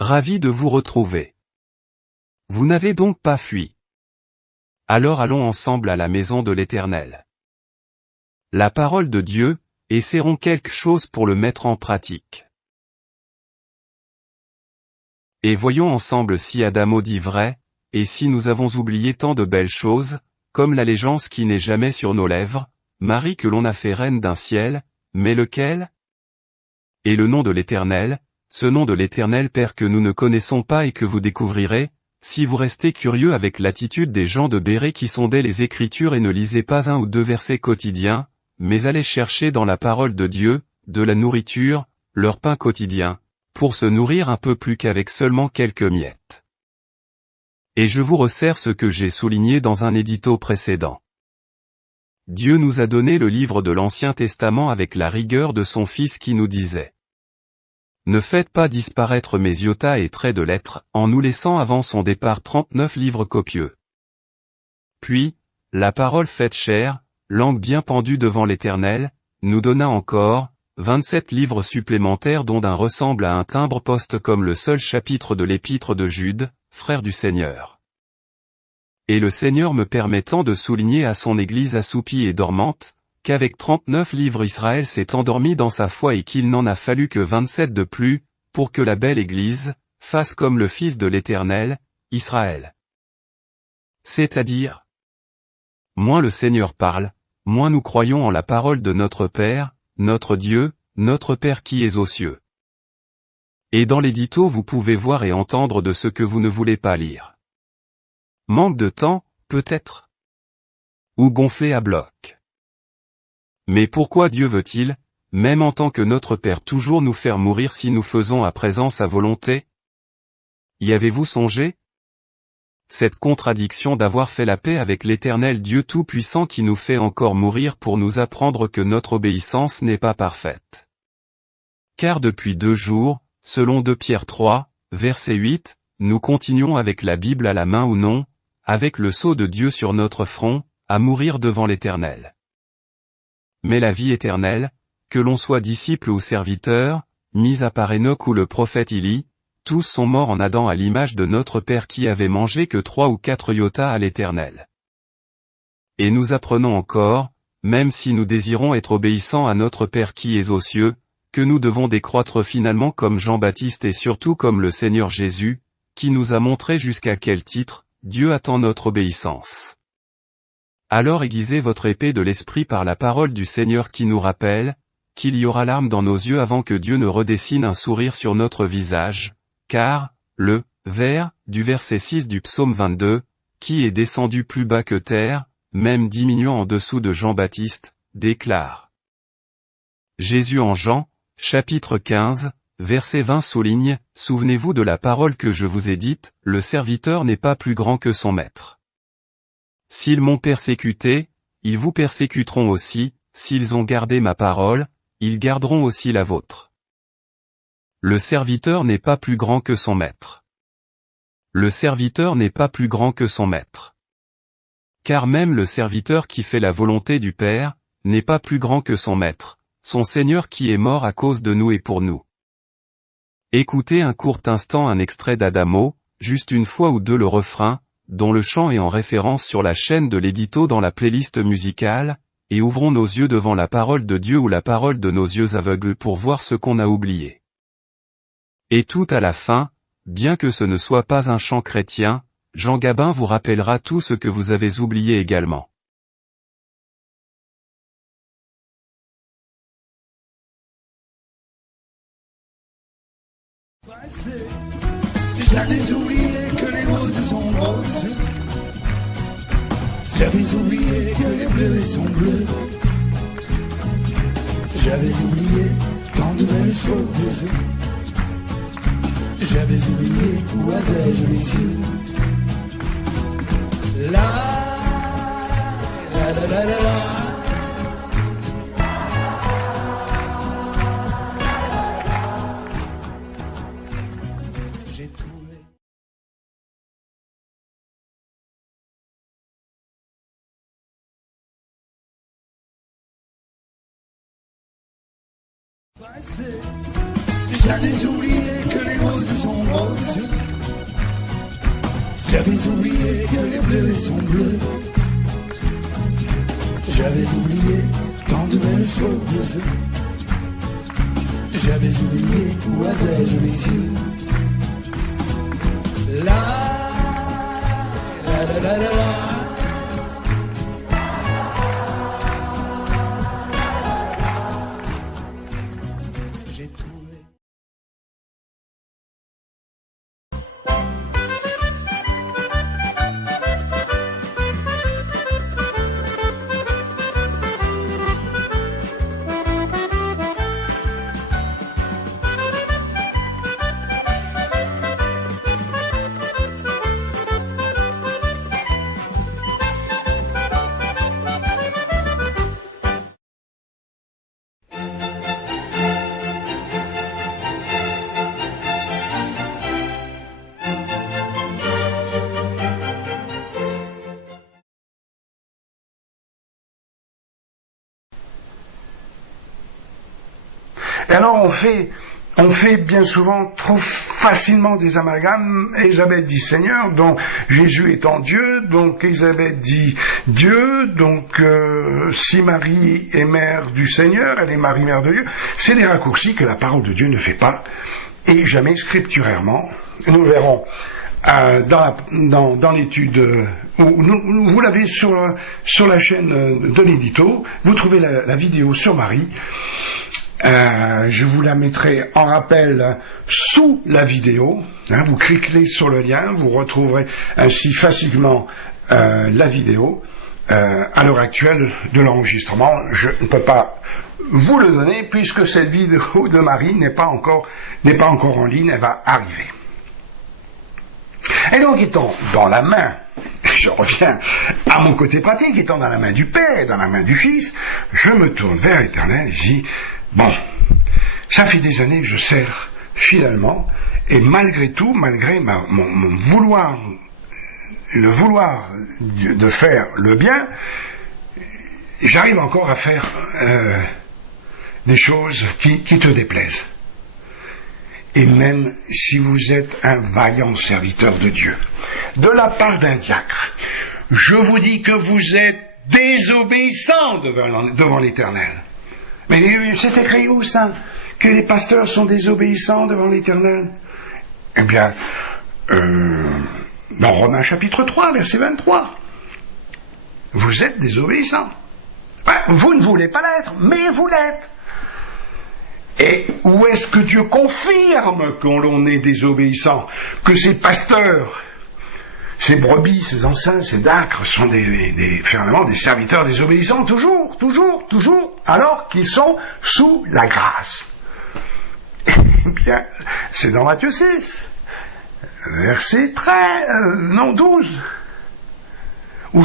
Ravi de vous retrouver. Vous n'avez donc pas fui. Alors allons ensemble à la maison de l'Éternel. La parole de Dieu, essaierons quelque chose pour le mettre en pratique. Et voyons ensemble si Adamo dit vrai, et si nous avons oublié tant de belles choses, comme l'allégeance qui n'est jamais sur nos lèvres, Marie que l'on a fait reine d'un ciel, mais lequel? Et le nom de l'Éternel, ce nom de l'Éternel Père que nous ne connaissons pas et que vous découvrirez, si vous restez curieux avec l'attitude des gens de Bérée qui sondaient les Écritures et ne lisaient pas un ou deux versets quotidiens, mais allaient chercher dans la parole de Dieu, de la nourriture, leur pain quotidien, pour se nourrir un peu plus qu'avec seulement quelques miettes. Et je vous resserre ce que j'ai souligné dans un édito précédent. Dieu nous a donné le livre de l'Ancien Testament avec la rigueur de son Fils qui nous disait: ne faites pas disparaître mes iotas et traits de lettres, en nous laissant avant son départ 39 livres copieux. Puis, la parole faite chair, langue bien pendue devant l'Éternel, nous donna encore 27 livres supplémentaires dont un ressemble à un timbre-poste comme le seul chapitre de l'épître de Jude, frère du Seigneur. Et le Seigneur me permettant de souligner à son Église assoupie et dormante, qu'avec 39 livres Israël s'est endormi dans sa foi et qu'il n'en a fallu que 27 de plus, pour que la belle Église fasse comme le Fils de l'Éternel, Israël. C'est-à-dire, moins le Seigneur parle, moins nous croyons en la parole de notre Père, notre Dieu, notre Père qui est aux cieux. Et dans l'édito vous pouvez voir et entendre de ce que vous ne voulez pas lire. Manque de temps, peut-être. Ou gonflé à bloc. Mais pourquoi Dieu veut-il, même en tant que notre Père, toujours nous faire mourir si nous faisons à présent sa volonté? Y avez-vous songé? Cette contradiction d'avoir fait la paix avec l'Éternel Dieu Tout-Puissant qui nous fait encore mourir pour nous apprendre que notre obéissance n'est pas parfaite. Car depuis 2 jours, selon 2 Pierre 3, verset 8, nous continuons avec la Bible à la main ou non, avec le sceau de Dieu sur notre front, à mourir devant l'Éternel. Mais la vie éternelle, que l'on soit disciple ou serviteur, mis à part Enoch ou le prophète Élie, tous sont morts en Adam à l'image de notre Père qui avait mangé que 3 ou 4 iotas à l'Éternel. Et nous apprenons encore, même si nous désirons être obéissants à notre Père qui est aux cieux, que nous devons décroître finalement comme Jean-Baptiste et surtout comme le Seigneur Jésus, qui nous a montré jusqu'à quel titre Dieu attend notre obéissance. Alors aiguisez votre épée de l'esprit par la parole du Seigneur qui nous rappelle, qu'il y aura larmes dans nos yeux avant que Dieu ne redessine un sourire sur notre visage, car, le vers, du verset 6 du psaume 22, qui est descendu plus bas que terre, même diminuant en dessous de Jean-Baptiste, déclare. Jésus en Jean, chapitre 15, verset 20 souligne, souvenez-vous de la parole que je vous ai dite, le serviteur n'est pas plus grand que son maître. S'ils m'ont persécuté, ils vous persécuteront aussi, s'ils ont gardé ma parole, ils garderont aussi la vôtre. Le serviteur n'est pas plus grand que son maître. Le serviteur n'est pas plus grand que son maître. Car même le serviteur qui fait la volonté du Père, n'est pas plus grand que son maître, son Seigneur qui est mort à cause de nous et pour nous. Écoutez un court instant un extrait d'Adamo, juste une fois ou deux le refrain, dont le chant est en référence sur la chaîne de l'édito dans la playlist musicale, et ouvrons nos yeux devant la parole de Dieu ou la parole de nos yeux aveugles pour voir ce qu'on a oublié. Et tout à la fin, bien que ce ne soit pas un chant chrétien, Jean Gabin vous rappellera tout ce que vous avez oublié également. J'avais oublié que les roses sont roses. J'avais oublié que les bleus sont bleus. J'avais oublié tant de belles choses. J'avais oublié où avais-je les yeux. La la la la la la. J'ai trouvé. J'avais oublié que les roses sont roses. J'avais oublié que les bleus sont bleus. J'avais oublié tant de belles choses. J'avais oublié où avais-je les yeux. La la la la la la. J'ai trouvé. Et alors on fait bien souvent trop facilement des amalgames. Élisabeth dit Seigneur, donc Jésus étant Dieu, donc Élisabeth dit Dieu, donc si Marie est mère du Seigneur, elle est Marie mère de Dieu. C'est des raccourcis que la parole de Dieu ne fait pas, et jamais scripturairement. Nous verrons dans l'étude, vous l'avez sur la chaîne de l'édito, vous trouvez la vidéo sur Marie. Je vous la mettrai en rappel sous la vidéo. Vous cliquez sur le lien, vous retrouverez ainsi facilement la vidéo. À l'heure actuelle de l'enregistrement, je ne peux pas vous le donner puisque cette vidéo de Marie n'est pas encore en ligne, elle va arriver. Et donc, étant dans la main, je reviens à mon côté pratique, étant dans la main du Père et dans la main du Fils, je me tourne vers l'Éternel et je dis, bon, ça fait des années que je sers fidèlement, et malgré tout, malgré mon vouloir, le vouloir de faire le bien, j'arrive encore à faire des choses qui te déplaisent. Et même si vous êtes un vaillant serviteur de Dieu, de la part d'un diacre, je vous dis que vous êtes désobéissant devant l'Éternel. Mais c'est écrit où ça? Que les pasteurs sont désobéissants devant l'Éternel? Eh bien, dans Romains chapitre 3, verset 23, vous êtes désobéissants. Vous ne voulez pas l'être, mais vous l'êtes. Et où est-ce que Dieu confirme que l'on est désobéissant? Que ces pasteurs, ces brebis, ces enceintes, ces dacres sont finalement des serviteurs désobéissants, toujours, alors qu'ils sont sous la grâce. Eh bien, c'est dans Matthieu 6, verset 12, où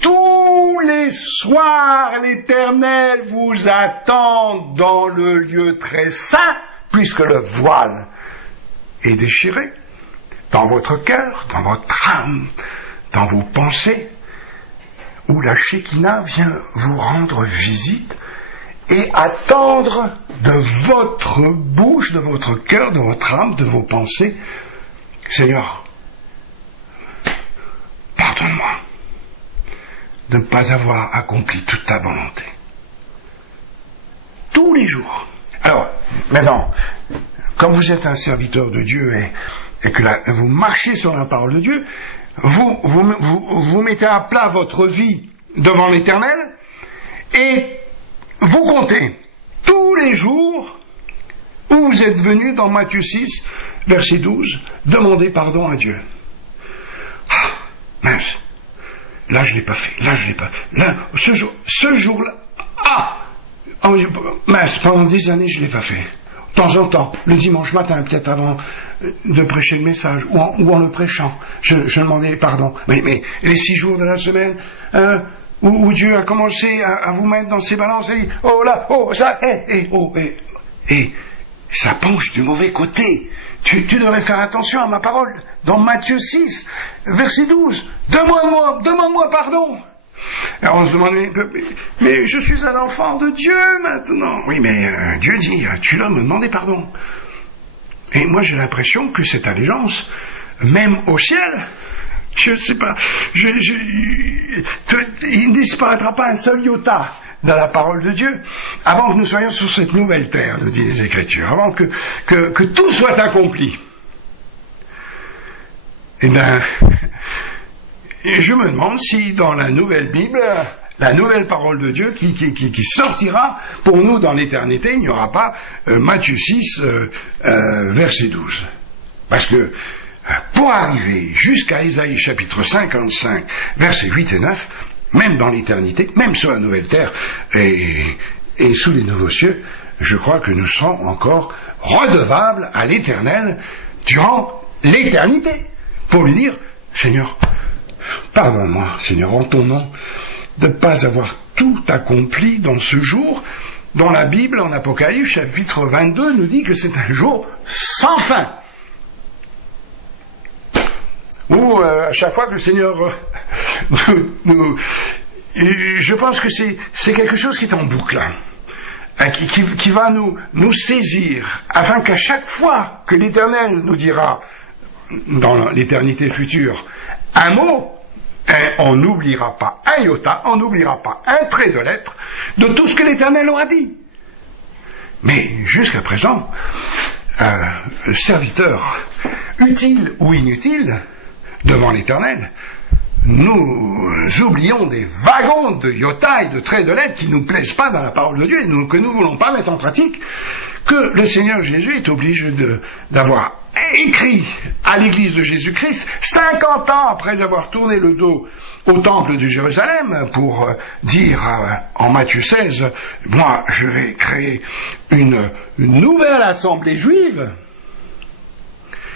tous les soirs l'Éternel vous attend dans le lieu très saint, puisque le voile est déchiré dans votre cœur, dans votre âme, dans vos pensées, où la Shekinah vient vous rendre visite et attendre de votre bouche, de votre cœur, de votre âme, de vos pensées, Seigneur, pardonne-moi de ne pas avoir accompli toute ta volonté. Tous les jours. Alors, maintenant, comme vous êtes un serviteur de Dieu et que vous marchez sur la parole de Dieu, vous mettez à plat votre vie devant l'Éternel et vous comptez tous les jours où vous êtes venu dans Matthieu 6, verset 12, demander pardon à Dieu. Ah, mince. Là, je ne l'ai pas fait. Là, je ne l'ai pas fait. Là, ce jour-là. Mince, pendant des années, je ne l'ai pas fait. De temps en temps, le dimanche matin, peut-être avant de prêcher le message, ou en le prêchant, je demandais pardon. Mais les 6 jours de la semaine, où Dieu a commencé à vous mettre dans ses balances et dit, oh là, oh ça, et ça penche du mauvais côté. Tu devrais faire attention à ma parole. Dans Matthieu 6, verset 12, demande-moi pardon. Alors on se demande, mais je suis un enfant de Dieu maintenant. Oui, mais Dieu dit, tu dois me demander pardon. Et moi j'ai l'impression que cette allégeance, même au ciel, je ne sais pas, il ne disparaîtra pas un seul iota dans la parole de Dieu, avant que nous soyons sur cette nouvelle terre, nous disent les Écritures, avant que tout soit accompli. Eh bien, je me demande si dans la nouvelle Bible, la nouvelle parole de Dieu qui sortira pour nous dans l'éternité, il n'y aura pas Matthieu 6, verset 12. Parce que pour arriver jusqu'à Ésaïe chapitre 55, versets 8 et 9, même dans l'éternité, même sur la nouvelle terre et sous les nouveaux cieux, je crois que nous serons encore redevables à l'Éternel durant l'éternité, pour lui dire, Seigneur, pardonne-moi, Seigneur, en ton nom, de ne pas avoir tout accompli dans ce jour, dont la Bible, en Apocalypse, chapitre 22, nous dit que c'est un jour sans fin. Ou à chaque fois que le Seigneur je pense que c'est quelque chose qui est en boucle, hein, qui va nous saisir, afin qu'à chaque fois que l'Éternel nous dira, dans l'éternité future, un mot, on n'oubliera pas un iota, on n'oubliera pas un trait de lettre de tout ce que l'Éternel aura dit. Mais jusqu'à présent, serviteur utile ou inutile, devant l'Éternel, nous oublions des wagons de iota et de traits de lettres qui ne nous plaisent pas dans la parole de Dieu et que nous ne voulons pas mettre en pratique, que le Seigneur Jésus est obligé d'avoir écrit à l'Église de Jésus-Christ 50 ans après avoir tourné le dos au temple de Jérusalem pour dire en Matthieu 16, moi je vais créer une nouvelle assemblée juive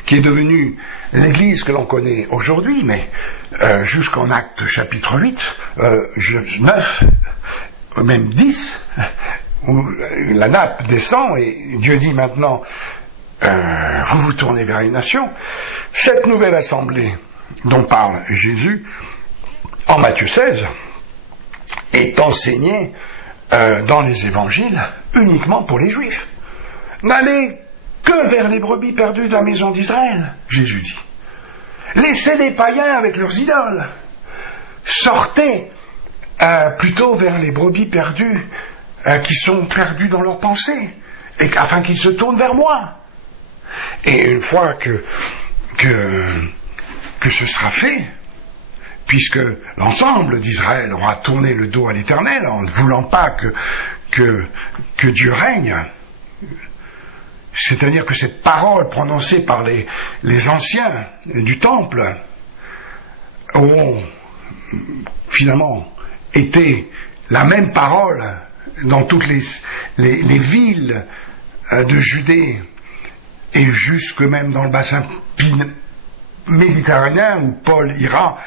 qui est devenue l'Église que l'on connaît aujourd'hui, mais jusqu'en Actes chapitre 8, 9, même 10, où la nappe descend et Dieu dit maintenant, vous vous tournez vers les nations. Cette nouvelle assemblée dont parle Jésus en Matthieu 16 est enseignée dans les évangiles uniquement pour les Juifs. N'allez que vers les brebis perdues de la maison d'Israël, Jésus dit. Laissez les païens avec leurs idoles. Sortez plutôt vers les brebis perdues qui sont perdues dans leurs pensées, afin qu'ils se tournent vers moi. Et une fois que ce sera fait, puisque l'ensemble d'Israël aura tourné le dos à l'Éternel en ne voulant pas que Dieu règne, c'est-à-dire que cette parole prononcée par les anciens du temple auront finalement été la même parole dans toutes les villes de Judée et jusque même dans le bassin méditerranéen où Paul ira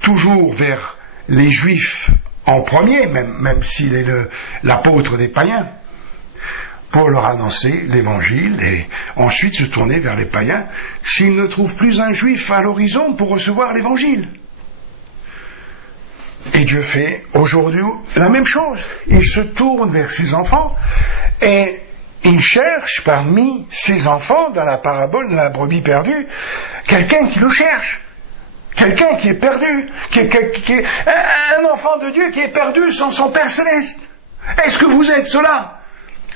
toujours vers les Juifs en premier, même s'il est l'apôtre des païens, pour leur annoncer l'évangile et ensuite se tourner vers les païens s'ils ne trouvent plus un juif à l'horizon pour recevoir l'évangile. Et Dieu fait aujourd'hui la même chose. Il se tourne vers ses enfants et il cherche parmi ses enfants, dans la parabole de la brebis perdue, quelqu'un qui le cherche. Quelqu'un qui est perdu, qui est un enfant de Dieu qui est perdu sans son Père Céleste. Est-ce que vous êtes cela?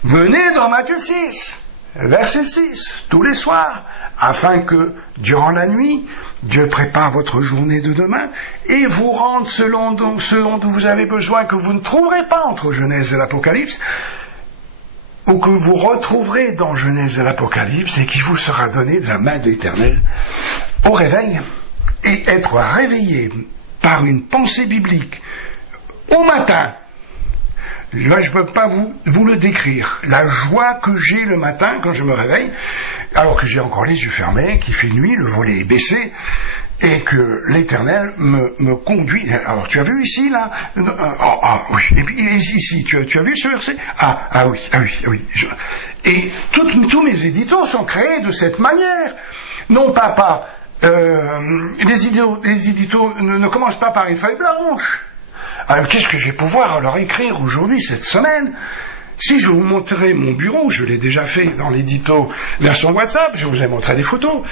Venez dans Matthieu 6, verset 6, tous les soirs, afin que, durant la nuit, Dieu prépare votre journée de demain et vous rende ce dont vous avez besoin, que vous ne trouverez pas entre Genèse et l'Apocalypse, ou que vous retrouverez dans Genèse et l'Apocalypse et qui vous sera donné de la main de l'Éternel au réveil. Et être réveillé par une pensée biblique au matin, là je ne peux pas vous le décrire, la joie que j'ai le matin quand je me réveille, alors que j'ai encore les yeux fermés, qu'il fait nuit, le volet est baissé, et que l'Éternel me conduit. Alors tu as vu ici là, oui. Et puis ici, tu as vu ce verset? Oui. Et tous mes éditos sont créés de cette manière, non pas par les éditos ne commencent pas par une feuille blanche. Alors qu'est-ce que je vais pouvoir leur écrire aujourd'hui cette semaine? Si je vous montrais mon bureau, je l'ai déjà fait dans l'édito version WhatsApp, je vous ai montré des photos,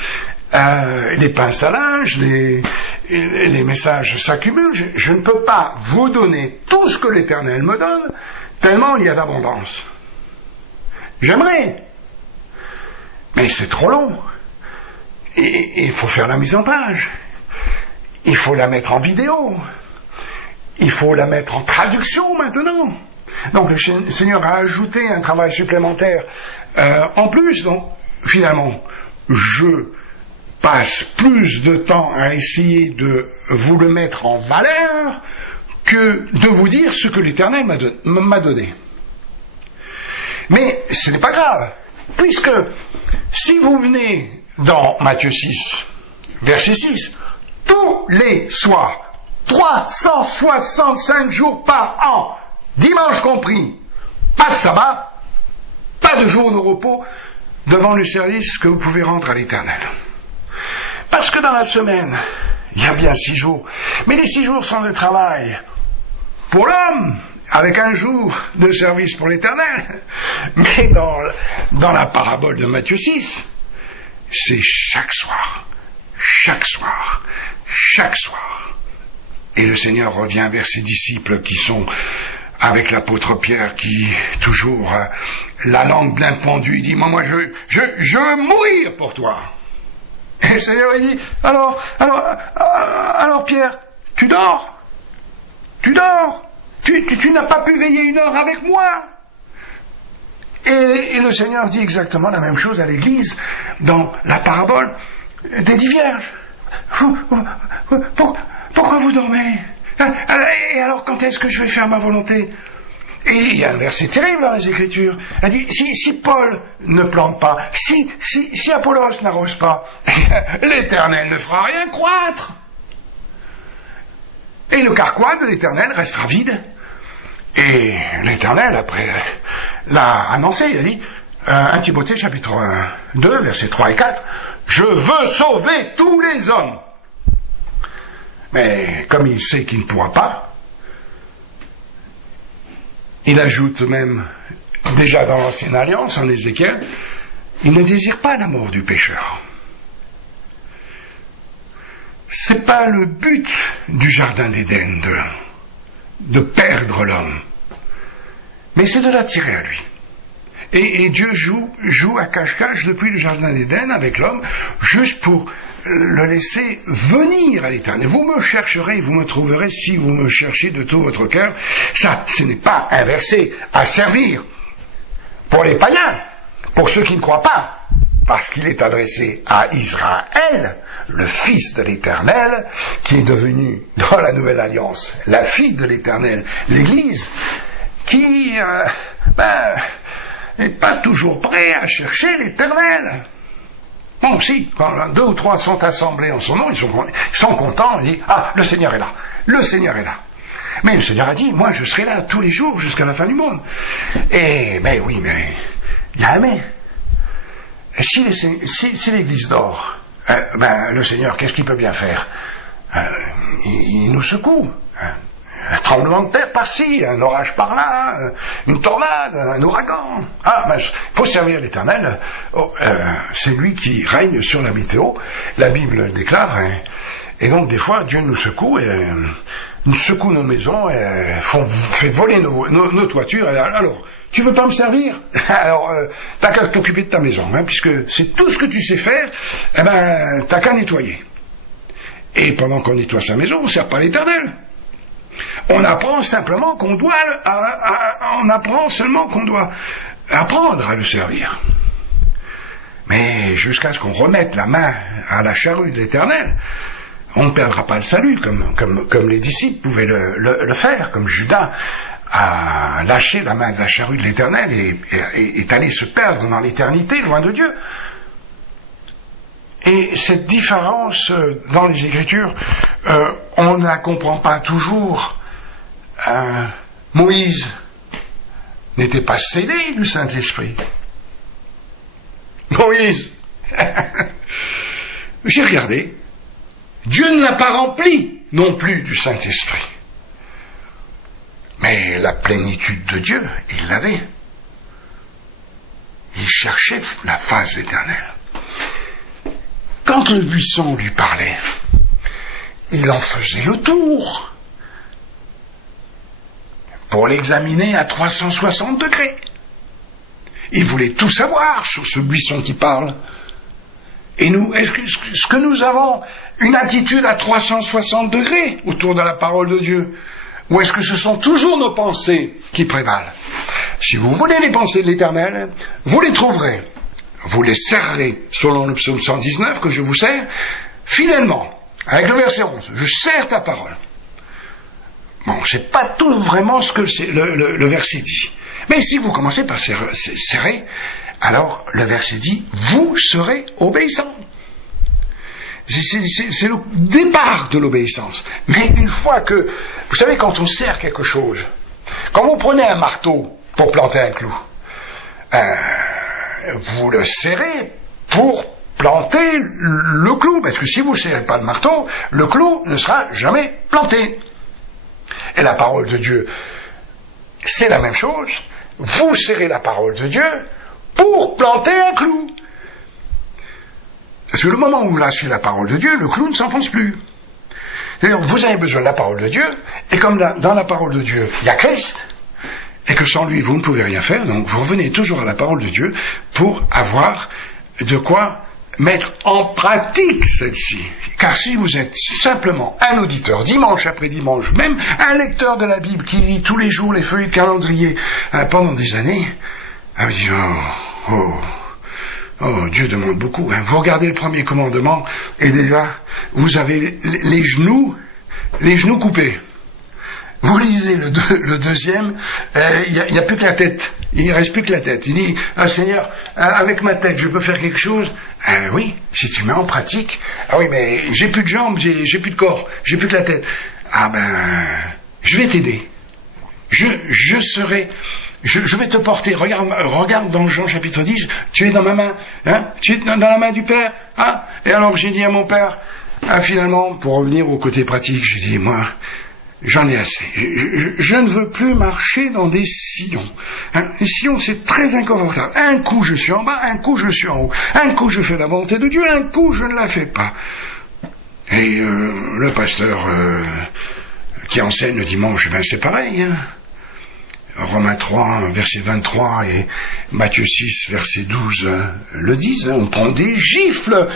les pinces à linge, les messages s'accumulent, je ne peux pas vous donner tout ce que l'Éternel me donne, tellement il y a d'abondance. J'aimerais, mais c'est trop long. Et il faut faire la mise en page, il faut la mettre en vidéo, il faut la mettre en traduction maintenant. Donc le Seigneur a ajouté un travail supplémentaire en plus. Donc finalement, je passe plus de temps à essayer de vous le mettre en valeur que de vous dire ce que l'Éternel m'a donné. Mais ce n'est pas grave, puisque si vous venez dans Matthieu 6, verset 6, tous les soirs, 365 jours par an, dimanche compris, pas de sabbat, pas de jour de repos, devant le service que vous pouvez rendre à l'Éternel. Parce que dans la semaine, il y a bien 6 jours, mais les 6 jours sont de travail pour l'homme, avec un jour de service pour l'Éternel. Mais dans la parabole de Matthieu 6, c'est chaque soir. Et le Seigneur revient vers ses disciples qui sont avec l'apôtre Pierre qui, toujours la langue bien pendue, il dit, moi je veux mourir pour toi. Et le Seigneur il dit, alors Pierre, tu dors? Tu n'as pas pu veiller 1 heure avec moi? Et le Seigneur dit exactement la même chose à l'Église dans la parabole des 10 vierges. Pourquoi vous dormez? Et alors quand est-ce que je vais faire ma volonté? Et il y a un verset terrible dans les Écritures. Elle dit, si Paul ne plante pas, si Apollos n'arrose pas, l'Éternel ne fera rien croître. Et le carquois de l'Éternel restera vide. Et l'Éternel, après, l'a annoncé, il a dit, 1 Timothée chapitre 2, versets 3 et 4, « Je veux sauver tous les hommes. » Mais comme il sait qu'il ne pourra pas, il ajoute même, déjà dans l'Ancienne Alliance, en Ézéchiel, il ne désire pas la mort du pécheur. C'est pas le but du jardin d'Éden de perdre l'homme, mais c'est de l'attirer à lui. Et Dieu joue à cache-cache depuis le jardin d'Éden avec l'homme, juste pour le laisser venir à l'Éternel. Vous me chercherez, vous me trouverez si vous me cherchez de tout votre cœur. Ça, ce n'est pas un verset à servir pour les païens, pour ceux qui ne croient pas, parce qu'il est adressé à Israël, le Fils de l'Éternel, qui est devenu, dans la Nouvelle Alliance, la fille de l'Éternel, l'Église, qui n'est pas toujours prêt à chercher l'Éternel. Bon, si, quand 2 ou 3 sont assemblés en son nom, ils sont contents, ils disent, le Seigneur est là, le Seigneur est là. Mais le Seigneur a dit, moi je serai là tous les jours jusqu'à la fin du monde. Et, mais il y a un mais. Si l'Église dort, le Seigneur, qu'est-ce qu'il peut bien faire? Il nous secoue. Un tremblement de terre par-ci, un orage par-là, une tornade, un ouragan. Il faut servir l'Éternel. C'est lui qui règne sur la météo. La Bible le déclare. Et donc, des fois, Dieu nous secoue, nous secoue nos maisons, fait voler nos toitures. Alors, tu veux pas me servir? Alors, t'as qu'à t'occuper de ta maison, puisque c'est tout ce que tu sais faire, t'as qu'à nettoyer. Et pendant qu'on nettoie sa maison, on ne sert pas l'Éternel. On apprend simplement qu'on doit apprendre à le servir. Mais jusqu'à ce qu'on remette la main à la charrue de l'Éternel, on ne perdra pas le salut, comme les disciples pouvaient le faire, comme Judas a lâché la main de la charrue de l'Éternel et est allé se perdre dans l'éternité, loin de Dieu. Et cette différence dans les Écritures, on ne la comprend pas toujours. Moïse n'était pas scellé du Saint-Esprit. Moïse, j'ai regardé, Dieu ne l'a pas rempli non plus du Saint-Esprit. Mais la plénitude de Dieu, il l'avait. Il cherchait la face éternelle. Quand le buisson lui parlait, il en faisait le tour pour l'examiner à 360 degrés. Il voulait tout savoir sur ce buisson qui parle. Et nous, est-ce que nous avons une attitude à 360 degrés autour de la parole de Dieu? Ou est-ce que ce sont toujours nos pensées qui prévalent? Si vous voulez les pensées de l'Éternel, vous les trouverez. Vous les serrerez, selon le psaume 119 que je vous sers, fidèlement, avec le verset 11. Je serre ta parole. Bon, je ne sais pas tout vraiment ce que le verset dit. Mais si vous commencez par serrer, alors le verset dit, vous serez obéissants. C'est le départ de l'obéissance. Mais une fois que, vous savez, quand on serre quelque chose, quand vous prenez un marteau pour planter un clou, vous le serrez pour planter le clou, parce que si vous ne serrez pas le marteau, le clou ne sera jamais planté. Et la parole de Dieu, c'est la même chose. Vous serrez la parole de Dieu pour planter un clou. Parce que le moment où vous lâchez la parole de Dieu, le clou ne s'enfonce plus. C'est-à-dire, vous avez besoin de la parole de Dieu, et comme dans la parole de Dieu, il y a Christ, et que sans lui, vous ne pouvez rien faire, donc vous revenez toujours à la parole de Dieu pour avoir de quoi mettre en pratique celle-ci. Car si vous êtes simplement un auditeur, dimanche après dimanche, même un lecteur de la Bible qui lit tous les jours les feuilles de calendrier pendant des années, vous dites, oh, Dieu demande beaucoup. Hein. Vous regardez le premier commandement, et déjà, vous avez les genoux coupés. Vous lisez le deuxième, il n'y a plus que la tête. Il ne reste plus que la tête. Il dit, Seigneur, avec ma tête, je peux faire quelque chose? Oui, si tu mets en pratique. Ah oui, mais j'ai plus de jambes, j'ai plus de corps, j'ai plus que la tête. Je vais t'aider. Je vais te porter. Regarde dans Jean chapitre 10, tu es dans ma main, hein? Tu es dans la main du Père, hein? Et alors j'ai dit à mon Père, finalement, pour revenir au côté pratique, j'ai dit, moi, j'en ai assez. Je ne veux plus marcher dans des sillons. Hein? Les sillons, c'est très inconfortable. Un coup, je suis en bas, un coup, je suis en haut. Un coup, je fais la volonté de Dieu, un coup, je ne la fais pas. Et le pasteur qui enseigne le dimanche, c'est pareil. Hein? Romains 3, verset 23 et Matthieu 6, verset 12 le disent. Hein? On prend des gifles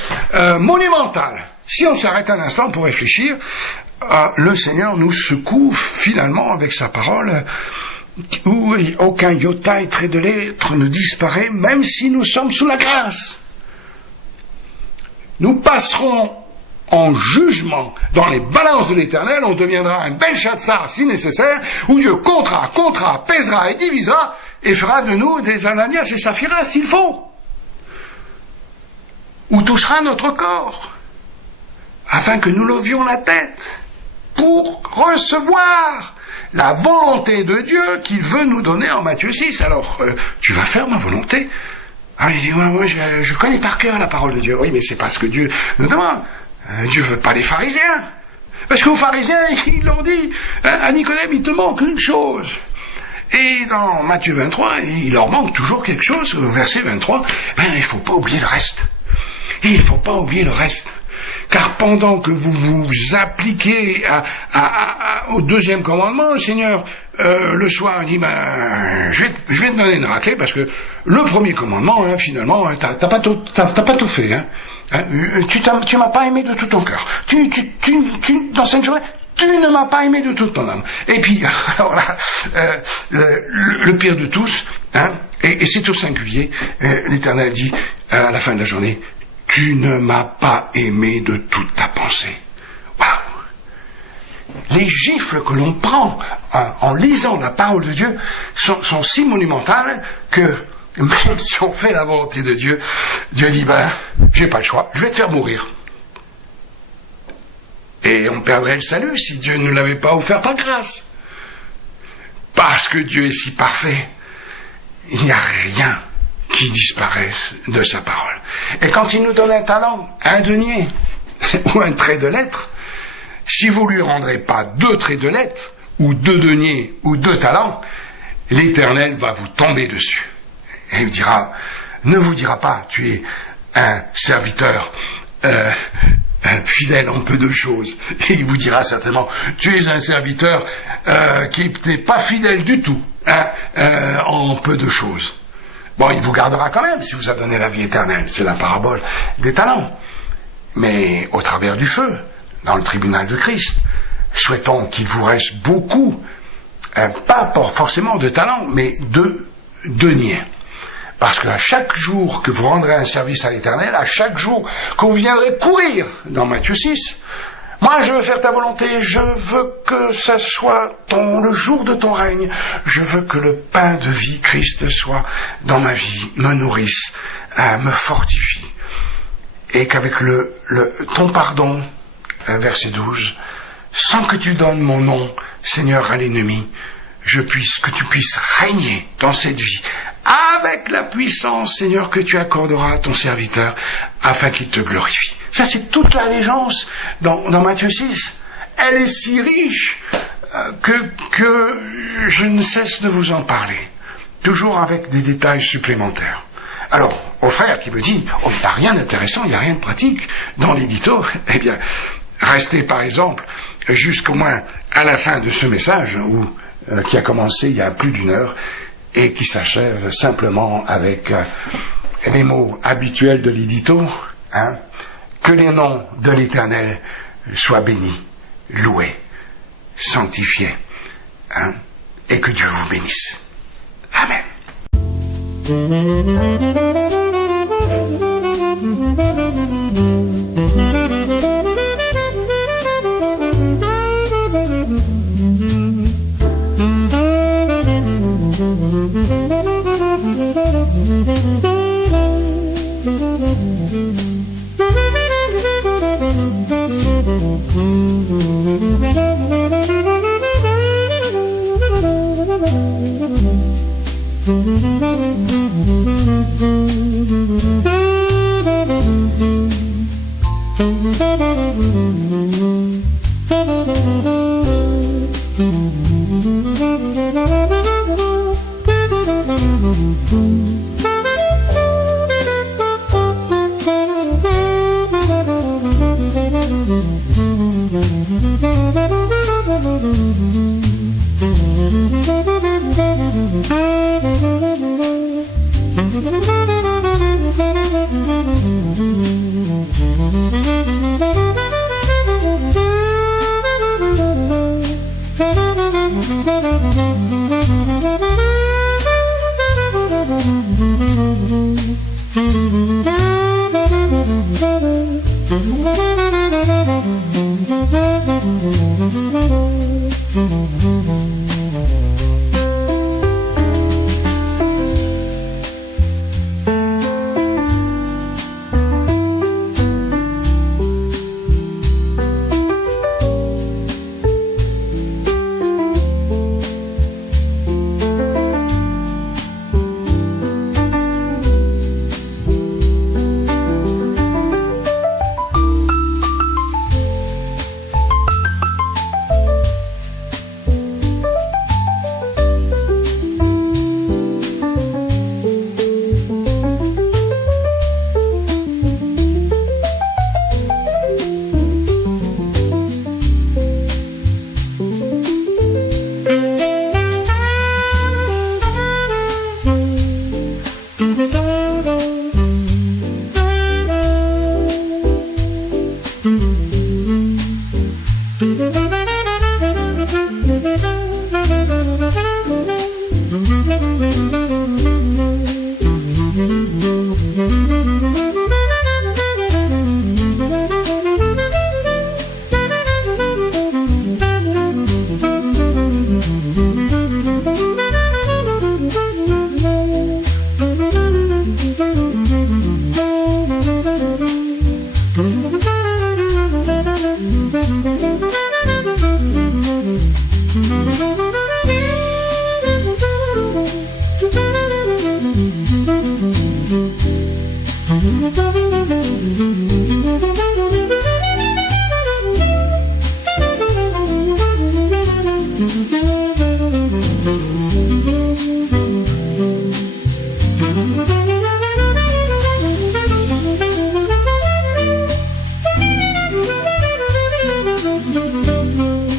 monumentales. Si on s'arrête un instant pour réfléchir, le Seigneur nous secoue finalement avec sa parole où aucun iota et trait de lettre ne disparaît, même si nous sommes sous la grâce. Nous passerons en jugement dans les balances de l'Éternel, on deviendra un Belshazzar si nécessaire, où Dieu comptera, pèsera et divisera, et fera de nous des Ananias et Saphiras s'il faut, ou touchera notre corps, afin que nous levions la tête, pour recevoir la volonté de Dieu qu'il veut nous donner en Matthieu 6. Alors, tu vas faire ma volonté? Il dit, moi je connais par cœur la parole de Dieu. Oui, mais c'est pas ce que Dieu nous demande. Dieu veut pas les pharisiens. Parce qu'aux pharisiens, ils l'ont dit, à Nicodème, il te manque une chose. Et dans Matthieu 23, il leur manque toujours quelque chose. Au verset 23, il faut pas oublier le reste. Il faut pas oublier le reste. Car pendant que vous vous appliquez au deuxième commandement, le Seigneur, le soir, dit, je vais te donner une raclée, parce que le premier commandement, finalement, t'as pas tout fait, hein. Tu m'as pas aimé de tout ton cœur. Dans cette journée, tu ne m'as pas aimé de toute ton âme. Et puis, alors là, le pire de tous, hein, et c'est au singulier, l'Éternel dit, à la fin de la journée, tu ne m'as pas aimé de toute ta pensée. Waouh! Les gifles que l'on prend en lisant la parole de Dieu sont si monumentales que même si on fait la volonté de Dieu, Dieu dit, j'ai pas le choix, je vais te faire mourir. Et on perdrait le salut si Dieu ne nous l'avait pas offert par grâce. Parce que Dieu est si parfait, il n'y a rien qui disparaisse de sa parole. Et quand il nous donne un talent, un denier, ou un trait de lettre, si vous lui rendrez pas 2 traits de lettre, ou 2 deniers, ou 2 talents, l'Éternel va vous tomber dessus. Et il dira, ne vous dira pas, tu es un serviteur fidèle en peu de choses. Et il vous dira certainement, tu es un serviteur qui n'est pas fidèle du tout, en peu de choses. Bon, il vous gardera quand même si vous a donné la vie éternelle. C'est la parabole des talents. Mais au travers du feu, dans le tribunal de Christ, souhaitons qu'il vous reste beaucoup, pas forcément de talents, mais de deniers. Parce qu'à chaque jour que vous rendrez un service à l'Éternel, à chaque jour que vous viendrez courir dans Matthieu 6, moi je veux faire ta volonté, je veux que ça soit le jour de ton règne, je veux que le pain de vie, Christ, soit dans ma vie, me nourrisse, me fortifie. Et qu'avec ton pardon, verset 12, sans que tu donnes mon nom, Seigneur, à l'ennemi, que tu puisses régner dans cette vie, avec la puissance, Seigneur, que tu accorderas à ton serviteur, afin qu'il te glorifie. Ça, c'est toute l'allégeance dans Matthieu 6. Elle est si riche que je ne cesse de vous en parler, toujours avec des détails supplémentaires. Alors, au frère qui me dit, il n'y a rien d'intéressant, il n'y a rien de pratique dans l'édito, eh bien, restez par exemple jusqu'au moins à la fin de ce message, qui a commencé il y a plus d'1 heure, et qui s'achève simplement avec les mots habituels de l'édito, que les noms de l'Éternel soient bénis, loués, sanctifiés, et que Dieu vous bénisse. Amen. Thank you.